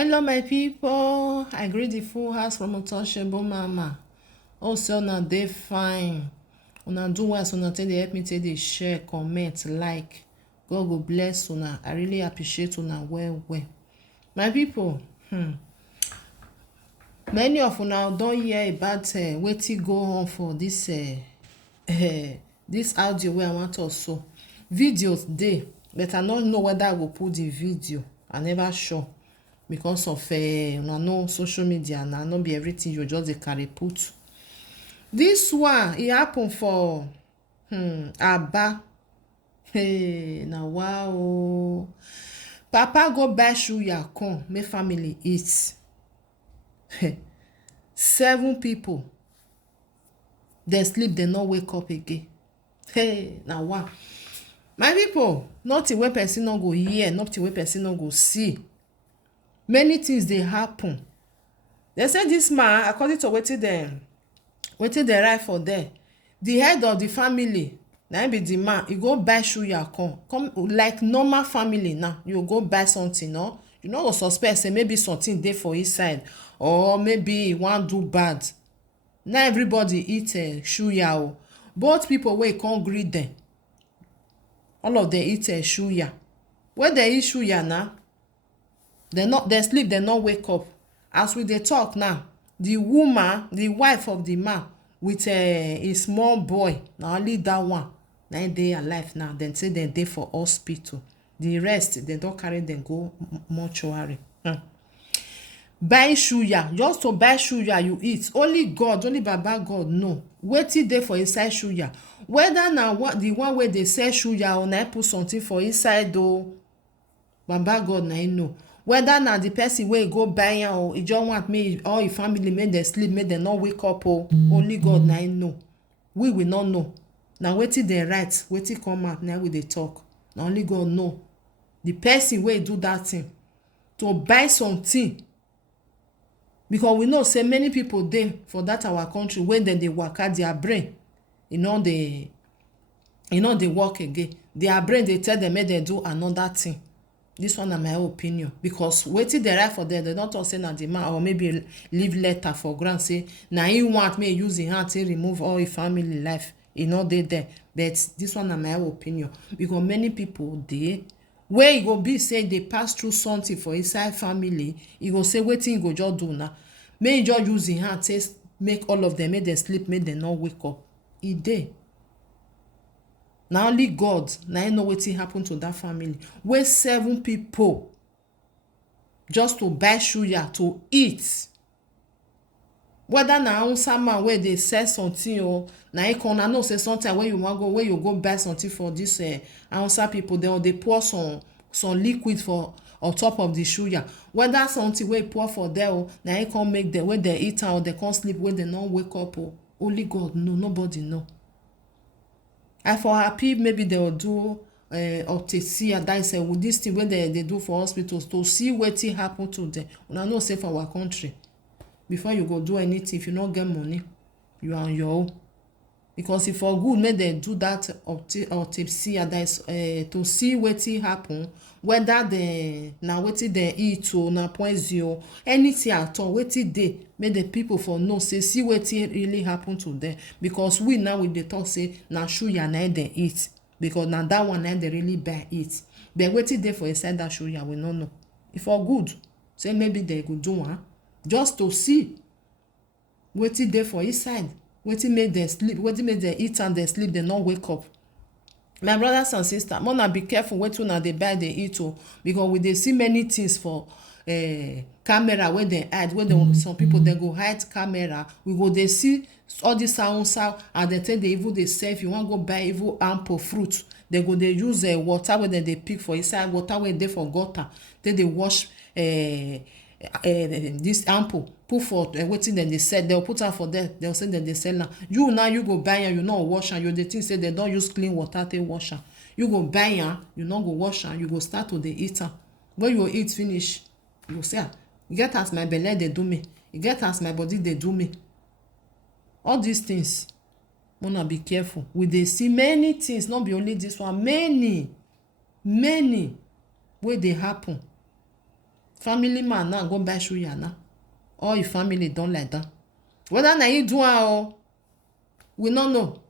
Hello my people, I greet the full house from Untouchable Mama. Also una dey fine. Una do well, so una take dey help me take dey share, comment, like. God go bless una. I really appreciate una well well. My people, many of una don hear about wetin go on for this this audio wey I want talk so. Videos dey, but I no know whether I go put the video. I never sure. Because of una know social media na no be everything you just dey carry put. This one e happen for Aba. Hey, na wow. Papa go buy suya come make family eat. 7 people dem sleep, dem no wake up again. Hey, na wow. My people, nothing wey person no go hear, nothing wey person no go see. Many things dey happen. They say this man, according to wetin dem write for there, the head of the family na be the man. He go buy suya come like normal family. Now you go buy something, no, you no go suspect say maybe something dey for inside, or maybe he wan do bad. Now everybody eat suya o. Both people wey come greet dem, all of them eat suya. When dem eat suya now, dem sleep, dem no wake up. As we dey talk now, the woman, the wife of the man with a small boy, na only that one na im dey alive now. Dem say dem dey for hospital. The rest dem don carry dem go mortuary. Buy suya, just to buy suya you eat. Only God, only Baba God know wetin dey for inside suya. Whether na the one wey dey sell suya or na put something for inside o, Baba God na im know. Whether na the person wey go buy am or e just want make all him family make dem sleep, make dem no wake up o, only God na im know. We will not know. Na wetin dem write, wetin come out na we dey talk. Na only God know. The person wey do that thing to buy something, because we know say many people dey for that our country when dem dey waka, their brain e no dey work again. Their brain dey tell dem make dem do another thing. This one na my opinion, because wetin dey write for there, dem don talk say na the man, or maybe leave letter for ground say na him want make use him hand take remove all his family life. E no dey there. But this one na my opinion, because many people dey wey e go be say dey pass through something for inside family. E go say wetin e go just do now, make e just use him hand take make all of them make dem sleep, make dem no wake up. E dey. Na only God na im know wetin happen to that family, wey 7 people just to buy suya to eat. Whether na Hausa man wey dey sell something o, na im come. I know say sometimes when you wan go, when you go buy something for this Hausa people, dem dey pour some liquid for on top of the suya. Whether something wey pour for there o, na im come make dem when dem eat am or dem come sleep, when dem no wake up o, only God know, nobody know. I for happy maybe they will do autopsy, and that is with this thing when they do for hospitals, to see wetin happen to them. Una know say for our country, before you go do anything, if you no get money, you are on your own. Because if for good make dem do that autopsy, and that is to see wetin happen, whether na wetin dem eat o, na poison o, anything at all, wetin dey, make the people for know say see wetin really happen to them. Because we now we dey talk say na suya na dem eat, because na that one na dem really buy eat. But wetin dey for inside that suya we no know. If for good say maybe dem go do am just to see wetin dey for inside, wetin make dem sleep, wetin make dem eat and dem sleep, dem no wake up. My brothers and sisters, make una be careful wetin una dey buy dey eat o, because we dey see many things for camera wey dem hide, wey dem some people dem go hide camera. We go dey see all this Hausa, and dem take dey even dey sell. If you wan go buy even apple fruit, dem go dey use water wey dem dey pick for inside, water wey dey for gutter, take dey wash this apple, put for wetin dem dey sell. Dem put am for there, dem say dem dey sell am. You now you go buy am, you no wash am, you dey think say dem don use clean water take wash am. You go buy am, you no go wash am, you go start to dey eat am. When you eat finish, you go say e get as my belle dey do me, e get as my body dey do me. All these things, una be careful. We dey see many things, not be only this one, many wey dey happen. family man now go buy suya now. All your family don like that. Whether na you do am we no know.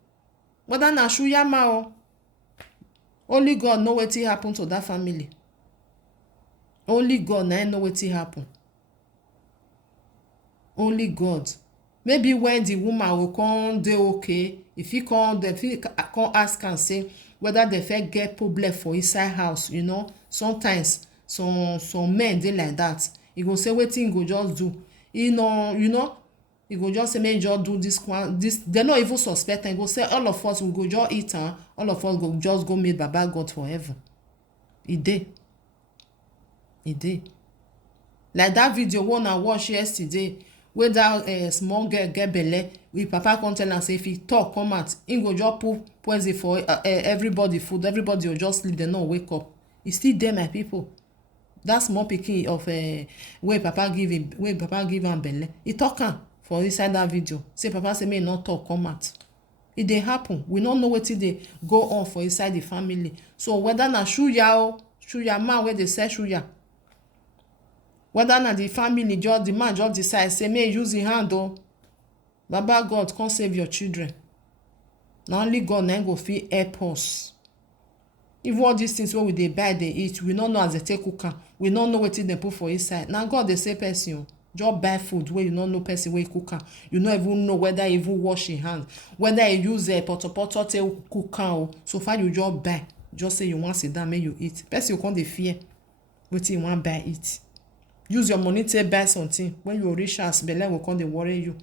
Whether na suya ma only God know wetin happen to that family. Only God na know wetin happen. Only God. Maybe when the woman will come dey okay, if he come ask and say whether they fit get problem for inside house, you know. Sometimes some men dey like that. He go say wetin he go just do. He go just say make you just do this one. This they no even suspect am. He go say all of us we go just eat am. All of us go just go meet Baba God for heaven. E dey. Like that video wey I watch yesterday, wey that small girl get belle, with papa come tell am say if he talk come out, he go just put poison for everybody food. Everybody will just sleep, they no wake up. E still dey, my people. That small pikin of wey papa give am belle, he talk am for inside that video. Say papa say make e no talk come out. E dey happen. We no know wetin dey go on for inside the family. So whether na suya man wey dey sell suya, whether na the family the man just decide say make use him hand Baba God come save your children. Na only God na go fit help us. Even all these things wey we dey buy dey eat, we no know as they take cook am. We no know wetin dem put for inside. Na God dey save person. Just buy food wey you no know person wey cook am. You no even know whether he even wash him hand, whether he use potopoto take cook am. So far you just buy, just say you wan sit down make you eat. Person go come dey fear wetin you wan buy eat. Use your money take buy something. When you reach house, belle go come dey worry you.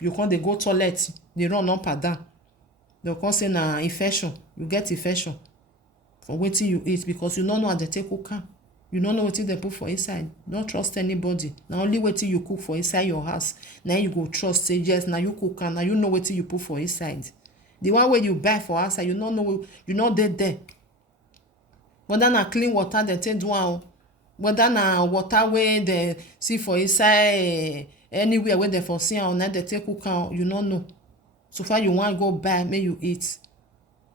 You come dey go toilet, dey run up and down. They come say na infection. You get infection for wetin you eat because you no know how they take cook am. You no know wetin they put for inside. Don't trust anybody. Na only wetin you cook for inside your house, na you go trust. Say yes, na you cook am, na you know wetin you put for inside. The one wey you buy for outside, you no know, you no dey there. Whether na clean water they take do am, whether na water wey they see for inside anywhere wey they for see am, na they take cook am, you no know. So far you wan go buy make you eat.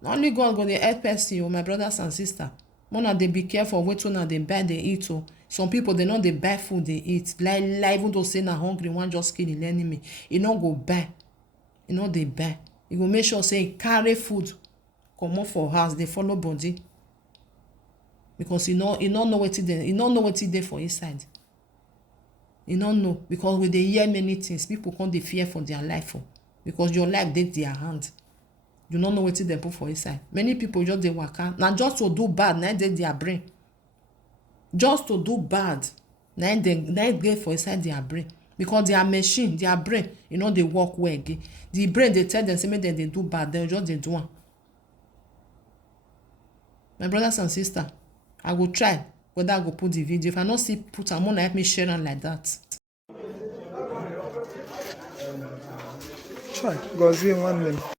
Na only God go dey help person, my brothers and sisters. Una dey be careful wetin una dey buy dey eat. Some people they no dey buy food dey eat. Like even though say na hungry, one just kill the enemy. E no go buy. E no dey buy. E go make sure say e carry food comot for house, dey follow body. Because e no know wetin dey for inside. E no know because we dey hear many things. People come dey fear for their life because your life dey their hand. You no know wetin dem put for inside. Many people just dey waka. Na just to do bad, na dey their brain. Just to do bad, na dey for inside their brain. Because their machine, their brain, e no dey work well again. The brain dey tell them say make dem dey do bad, dem just dey do am. My brothers and sisters, I go try whether I go put the video. If I no see put am, una help me share am like that. Try. Gozie nwanne m.